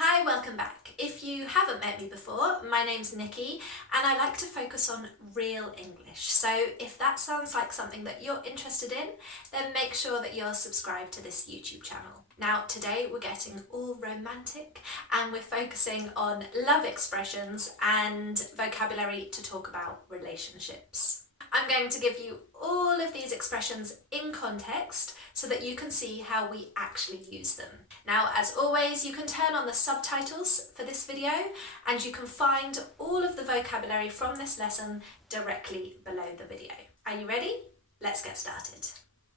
Hi, welcome back. If you haven't met me before, my name's Nikki and I like to focus on real English. So if that sounds like something that you're interested in, then make sure that you're subscribed to this YouTube channel. Now today we're getting all romantic and we're focusing on love expressions and vocabulary to talk about relationships. I'm going to give you all of these expressions in context so that you can see how we actually use them. Now, as always, you can turn on the subtitles for this video and you can find all of the vocabulary from this lesson directly below the video. Are you ready? Let's get started.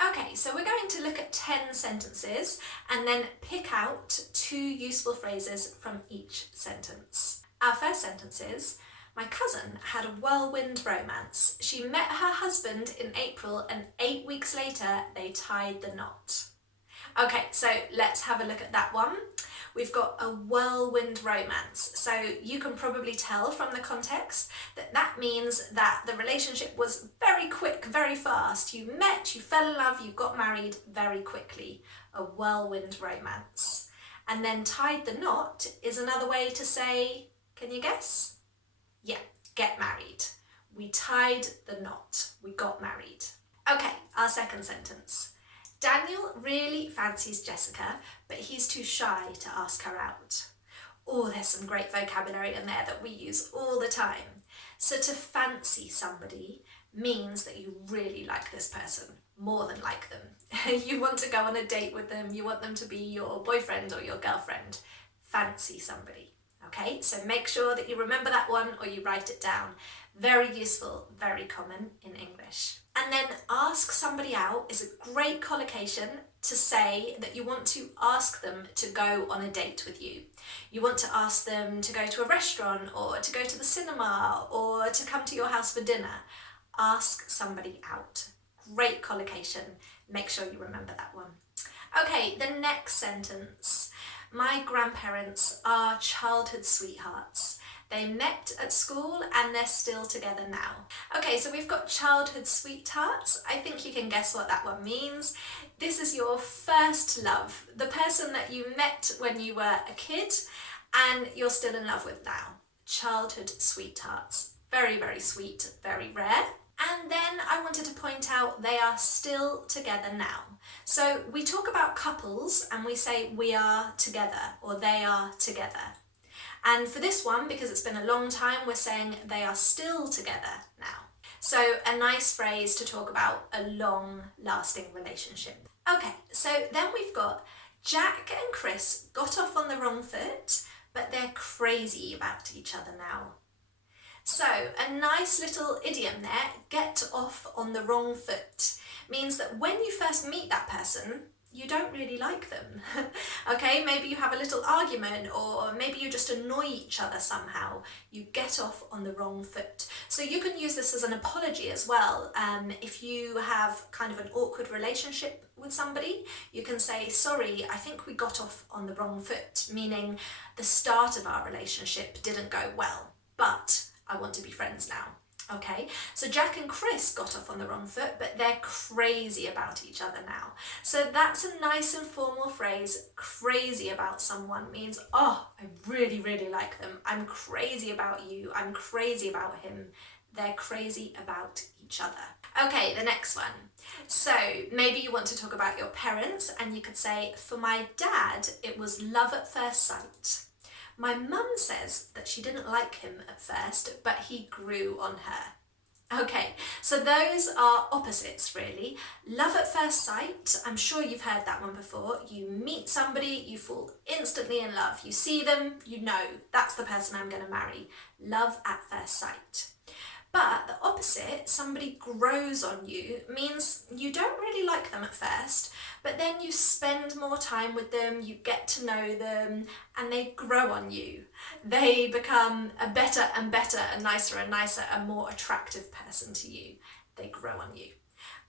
Okay, so we're going to look at 10 sentences and then pick out 2 useful phrases from each sentence. Our first sentence is, my cousin had a whirlwind romance. She met her husband in April and 8 weeks later they tied the knot. Okay, so let's have a look at that one. We've got a whirlwind romance. So you can probably tell from the context that that means that the relationship was very quick, very fast. You met, you fell in love, you got married very quickly. A whirlwind romance. And then tied the knot is another way to say, can you guess? Yeah, get married. We tied the knot. We got married. Okay, our second sentence. Daniel really fancies Jessica, but he's too shy to ask her out. Oh, there's some great vocabulary in there that we use all the time. So to fancy somebody means that you really like this person, more than like them. You want to go on a date with them, you want them to be your boyfriend or your girlfriend. Fancy somebody. Okay, so make sure that you remember that one or you write it down. Very useful, very common in English. And then ask somebody out is a great collocation to say that you want to ask them to go on a date with you. You want to ask them to go to a restaurant or to go to the cinema or to come to your house for dinner. Ask somebody out. Great collocation. Make sure you remember that one. Okay, the next sentence. My grandparents are childhood sweethearts. They met at school and they're still together now. Okay, so we've got childhood sweethearts. I think you can guess what that one means. This is your first love, the person that you met when you were a kid and you're still in love with now. Childhood sweethearts. Very, very sweet, very rare. And then I wanted to point out they are still together now. So we talk about couples and we say we are together or they are together. And for this one, because it's been a long time, we're saying they are still together now. So a nice phrase to talk about a long-lasting relationship. Okay, so then we've got Jack and Chris got off on the wrong foot, but they're crazy about each other now. So a nice little idiom there, get off on the wrong foot, means that when you first meet that person, you don't really like them. Okay, maybe you have a little argument or maybe you just annoy each other somehow. You get off on the wrong foot. So you can use this as an apology as well. If you have kind of an awkward relationship with somebody, you can say, sorry, I think we got off on the wrong foot, meaning the start of our relationship didn't go well, but I want to be friends now. Okay, so Jack and Chris got off on the wrong foot, but they're crazy about each other now. So that's a nice informal phrase. Crazy about someone means, oh, I really, really like them. I'm crazy about you. I'm crazy about him. They're crazy about each other. Okay, the next one. So maybe you want to talk about your parents and you could say, for my dad, it was love at first sight. My mum says that she didn't like him at first, but he grew on her. Okay, so those are opposites really. Love at first sight, I'm sure you've heard that one before. You meet somebody, you fall instantly in love. You see them, you know, that's the person I'm going to marry. Love at first sight. But the opposite, somebody grows on you, means you don't really like them at first, but then you spend more time with them, you get to know them, and they grow on you. They become a better and better, a nicer and nicer, a more attractive person to you. They grow on you.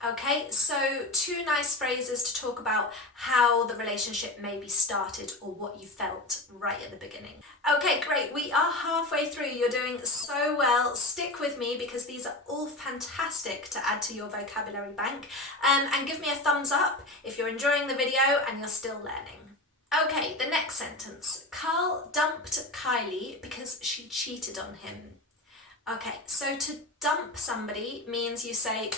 Okay, so 2 nice phrases to talk about how the relationship maybe started or what you felt right at the beginning. Okay, great. We are halfway through. You're doing so well. Stick with me because these are all fantastic to add to your vocabulary bank. And give me a thumbs up if you're enjoying the video and you're still learning. Okay, the next sentence. Carl dumped Kylie because she cheated on him. Okay, so to dump somebody means you say,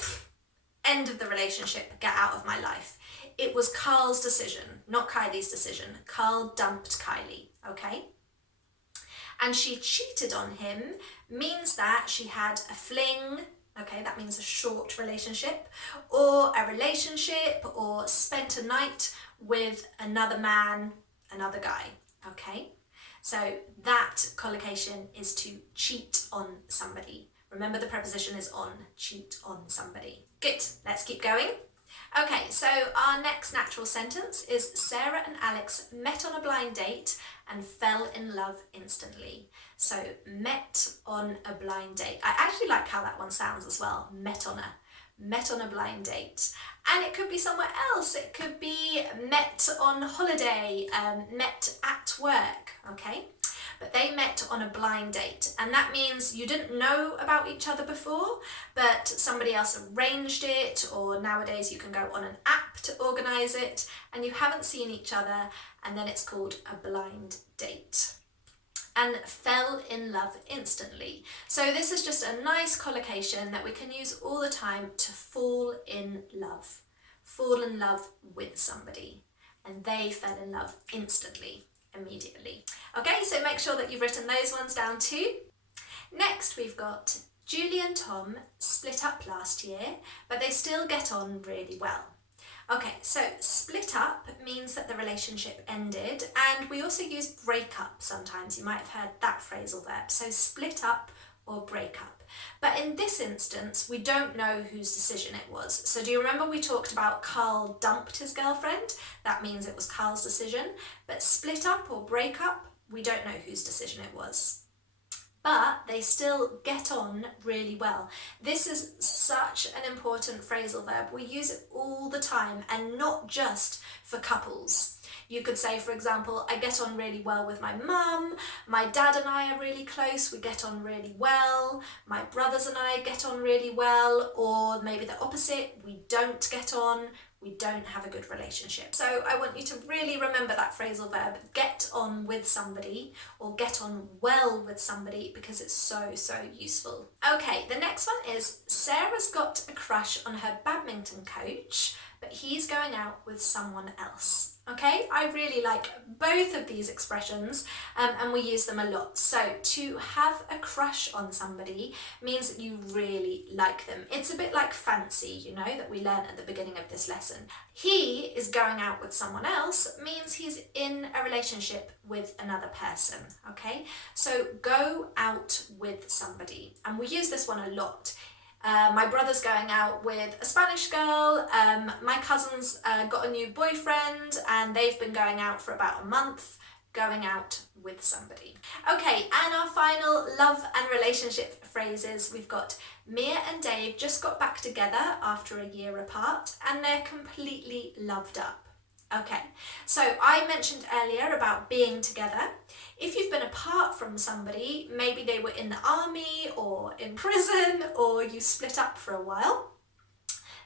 end of the relationship, get out of my life. It was Carl's decision, not Kylie's decision. Carl dumped Kylie, okay? And she cheated on him means that she had a fling, okay, that means a short relationship, or a relationship, or spent a night with another man, another guy, okay? So that collocation is to cheat on somebody. Remember, the preposition is on, cheat on somebody. Good, let's keep going. Okay, so our next natural sentence is Sarah and Alex met on a blind date and fell in love instantly. So met on a blind date. I actually like how that one sounds as well. Met on a blind date. And it could be somewhere else. It could be met on holiday, met at work, okay? But they met on a blind date, and that means you didn't know about each other before, but somebody else arranged it, or nowadays you can go on an app to organise it, and you haven't seen each other, and then it's called a blind date. And fell in love instantly. So this is just a nice collocation that we can use all the time to fall in love. Fall in love with somebody, and they fell in love instantly, immediately. Okay, so make sure that you've written those ones down too. Next we've got Julie and Tom split up last year, but they still get on really well. Okay, so split up means that the relationship ended, and we also use break up sometimes. You might have heard that phrasal verb. So split up or break up. But in this instance, we don't know whose decision it was. So do you remember we talked about Carl dumped his girlfriend? That means it was Carl's decision. But split up or break up, we don't know whose decision it was. But they still get on really well. This is such an important phrasal verb. We use it all the time, and not just for couples. You could say, for example, I get on really well with my mum, my dad and I are really close, we get on really well, my brothers and I get on really well, or maybe the opposite, we don't get on, we don't have a good relationship. So I want you to really remember that phrasal verb, get on with somebody, or get on well with somebody, because it's so useful. Okay, the next one is Sarah's got a crush on her badminton coach, but he's going out with someone else. Okay, I really like both of these expressions, and we use them a lot. So to have a crush on somebody means that you really like them. It's a bit like fancy, you know, that we learned at the beginning of this lesson. He is going out with someone else means he's in a relationship with another person, okay? So go out with somebody, and we use this one a lot. My brother's going out with a Spanish girl, my cousin's got a new boyfriend, and they've been going out for about a month, going out with somebody. Okay, and our final love and relationship phrases, we've got Mia and Dave just got back together after a year apart, and they're completely loved up. Okay, so I mentioned earlier about being together. If you've been apart from somebody, maybe they were in the army or in prison, or you split up for a while,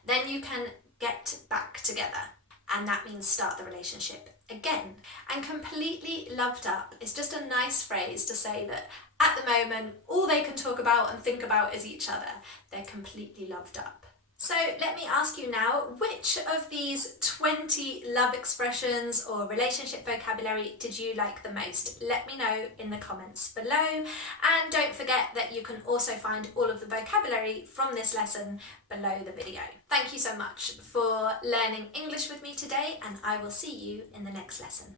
then you can get back together, and that means start the relationship again. And completely loved up is just a nice phrase to say that at the moment all they can talk about and think about is each other. They're completely loved up. So let me ask you now, which of these 20 love expressions or relationship vocabulary did you like the most? Let me know in the comments below, and don't forget that you can also find all of the vocabulary from this lesson below the video. Thank you so much for learning English with me today, and I will see you in the next lesson.